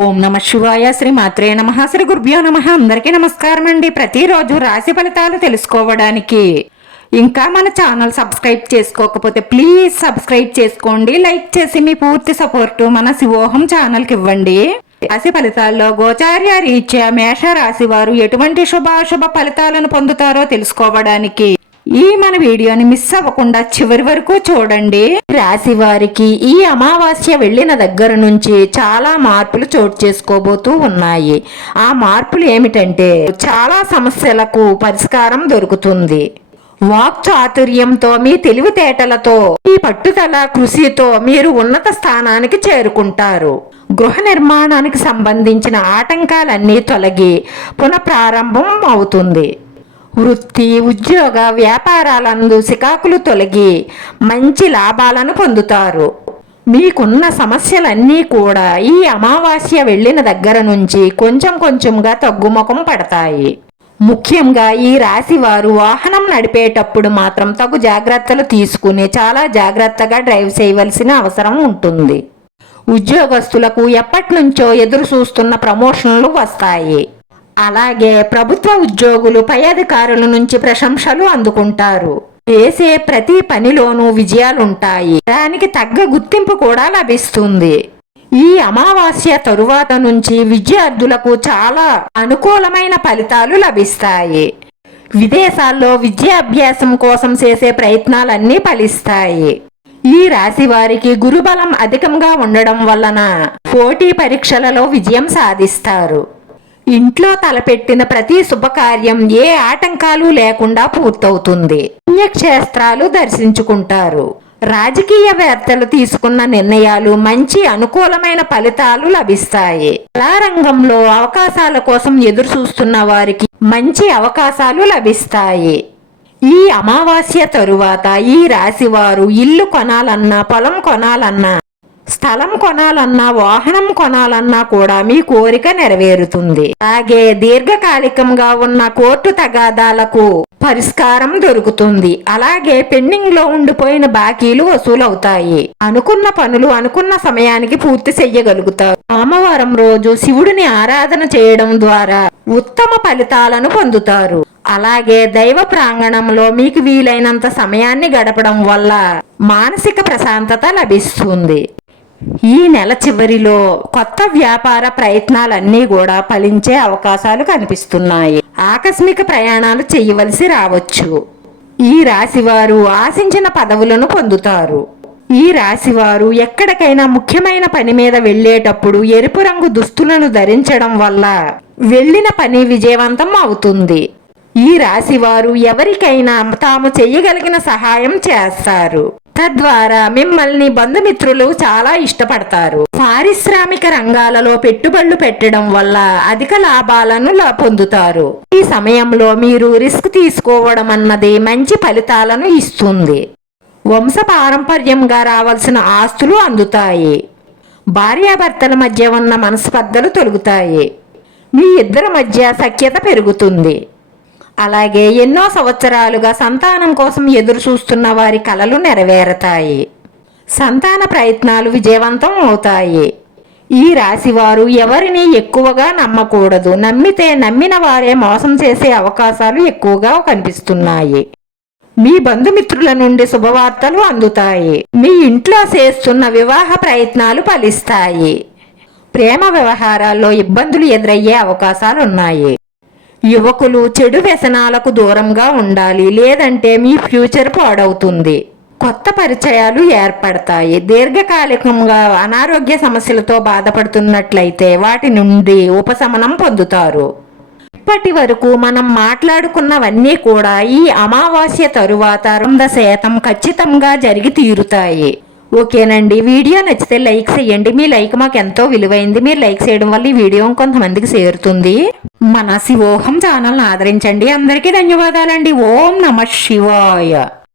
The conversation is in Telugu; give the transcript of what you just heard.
ఓం నమ శివాయ. శ్రీ మాత్రే నమః. శ్రీ గురుభ్యో నమః. అందరికీ నమస్కారం అండి. ప్రతిరోజు రాశి ఫలితాలు తెలుసుకోవడానికి ఇంకా మన ఛానల్ సబ్స్క్రైబ్ చేసుకోకపోతే ప్లీజ్ సబ్స్క్రైబ్ చేసుకోండి. లైక్ చేసి మీ పూర్తి సపోర్టు మన శివోహం ఛానల్కి ఇవ్వండి. రాశి ఫలితాల్లో గోచార్య రీత్యా మేష రాశి వారు ఎటువంటి శుభాశుభ ఫలితాలను పొందుతారో తెలుసుకోవడానికి ఈ మన వీడియోని మిస్ అవ్వకుండా చివరి వరకు చూడండి. రాశి వారికి ఈ అమావాస్య వెళ్ళిన దగ్గర నుంచి చాలా మార్పులు చోటు చేసుకోబోతూ ఉన్నాయి. ఆ మార్పులు ఏమిటంటే చాలా సమస్యలకు పరిష్కారం దొరుకుతుంది. వాక్ చాతుర్యంతో, మీ తెలివితేటలతో, మీ పట్టుదల కృషితో మీరు ఉన్నత స్థానానికి చేరుకుంటారు. గృహ నిర్మాణానికి సంబంధించిన ఆటంకాలన్నీ తొలగి పునఃప్రారంభం అవుతుంది. వృత్తి, ఉద్యోగ, వ్యాపారాలందు సికాకులు తొలగి మంచి లాభాలను పొందుతారు. మీకున్న సమస్యలన్నీ కూడా ఈ అమావాస్య వెళ్ళిన దగ్గర నుంచి కొంచెం కొంచెంగా తగ్గుముఖం పడతాయి. ముఖ్యంగా ఈ రాశి వారు వాహనం నడిపేటప్పుడు మాత్రం తగు జాగ్రత్తలు తీసుకుని చాలా జాగ్రత్తగా డ్రైవ్ చేయవలసిన అవసరం ఉంటుంది. ఉద్యోగస్తులకు ఎప్పటి నుంచో ఎదురు చూస్తున్న ప్రమోషన్లు వస్తాయి. అలాగే ప్రభుత్వ ఉద్యోగులు పై అధికారుల నుంచి ప్రశంసలు అందుకుంటారు. చేసే ప్రతి పనిలోనూ విజయాలుంటాయి. దానికి తగ్గ గుర్తింపు కూడా లభిస్తుంది. ఈ అమావాస్య తరువాత నుంచి విద్యార్థులకు చాలా అనుకూలమైన ఫలితాలు లభిస్తాయి. విదేశాల్లో విద్యాభ్యాసం కోసం చేసే ప్రయత్నాలన్నీ ఫలిస్తాయి. ఈ రాశి వారికి గురుబలం అధికంగా ఉండడం వలన పోటీ పరీక్షలలో విజయం సాధిస్తారు. ఇంట్లో తలపెట్టిన ప్రతి శుభకార్యం ఏ ఆటంకాలు లేకుండా పూర్తవుతుంది. పుణ్యక్షేత్రాలు దర్శించుకుంటారు. రాజకీయవేత్తలు తీసుకున్న నిర్ణయాలు మంచి అనుకూలమైన ఫలితాలు లభిస్తాయి. కళా రంగంలో అవకాశాల కోసం ఎదురు చూస్తున్న వారికి మంచి అవకాశాలు లభిస్తాయి. ఈ అమావాస్య తరువాత ఈ రాశి వారు ఇల్లు కొనాలన్నా, పొలం కొనాలన్నా, స్థలం కొనాలన్నా, వాహనం కొనాలన్నా కూడా మీ కోరిక నెరవేరుతుంది. అలాగే దీర్ఘకాలికంగా ఉన్న కోర్టు తగాదాలకు పరిష్కారం దొరుకుతుంది. అలాగే పెండింగ్ లో ఉండిపోయిన బాకీలు వసూలవుతాయి. అనుకున్న పనులు అనుకున్న సమయానికి పూర్తి చెయ్యగలుగుతారు. సోమవారం రోజు శివుడిని ఆరాధన చేయడం ద్వారా ఉత్తమ ఫలితాలను పొందుతారు. అలాగే దైవ ప్రాంగణంలో మీకు వీలైనంత సమయాన్ని గడపడం వల్ల మానసిక ప్రశాంతత లభిస్తుంది. ఈ నెల చివరిలో కొత్త వ్యాపార ప్రయత్నాలన్నీ కూడా ఫలించే అవకాశాలు కనిపిస్తున్నాయి. ఆకస్మిక ప్రయాణాలు చేయవలసి రావచ్చు. ఈ రాశివారు ఆశించిన పదవులను పొందుతారు. ఈ రాశివారు ఎక్కడికైనా ముఖ్యమైన పని మీద వెళ్ళేటప్పుడు ఎరుపు రంగు దుస్తులను ధరించడం వల్ల వెళ్ళిన పని విజయవంతం అవుతుంది. ఈ రాశివారు ఎవరికైనా తాము చెయ్యగలిగిన సహాయం చేస్తారు. తద్వారా మిమ్మల్ని బంధుమిత్రులు చాలా ఇష్టపడతారు. పారిశ్రామిక రంగాలలో పెట్టుబడులు పెట్టడం వల్ల అధిక లాభాలను పొందుతారు. ఈ సమయంలో మీరు రిస్క్ తీసుకోవడం అన్నది మంచి ఫలితాలను ఇస్తుంది. వంశ పారంపర్యంగా రావాల్సిన ఆస్తులు అందుతాయి. భార్యాభర్తల మధ్య ఉన్న మనస్పర్ధలు తొలగుతాయి. మీ ఇద్దరి మధ్య సఖ్యత పెరుగుతుంది. అలాగే ఎన్నో సంవత్సరాలుగా సంతానం కోసం ఎదురు చూస్తున్న వారి కలలు నెరవేరతాయి. సంతాన ప్రయత్నాలు విజయవంతం అవుతాయి. ఈ రాశివారు ఎవరిని ఎక్కువగా నమ్మకూడదు. నమ్మితే నమ్మిన వారే మోసం చేసే అవకాశాలు ఎక్కువగా కనిపిస్తున్నాయి. మీ బంధుమిత్రుల నుండి శుభవార్తలు అందుతాయి. మీ ఇంట్లో చేస్తున్న వివాహ ప్రయత్నాలు ఫలిస్తాయి. ప్రేమ వ్యవహారాల్లో ఇబ్బందులు ఎదురయ్యే అవకాశాలున్నాయి. యువకులు చెడు వ్యసనాలకు దూరంగా ఉండాలి, లేదంటే మీ ఫ్యూచర్ పాడవుతుంది. కొత్త పరిచయాలు ఏర్పడతాయి. దీర్ఘకాలికంగా అనారోగ్య సమస్యలతో బాధపడుతున్నట్లయితే వాటి నుండి ఉపశమనం పొందుతారు. ఇప్పటి వరకు మనం మాట్లాడుకున్నవన్నీ కూడా ఈ అమావాస్య తరువాత 100% ఖచ్చితంగా జరిగి తీరుతాయి. ఓకేనండి. వీడియో నచ్చితే లైక్ చేయండి. మీ లైక్ మాకు ఎంతో విలువైంది. మీరు లైక్ చేయడం వల్ల ఈ వీడియో కొంతమందికి చేరుతుంది. మన శివోహం ఛానల్ని ఆదరించండి. అందరికీ ధన్యవాదాలండి. ఓం నమః శివాయ.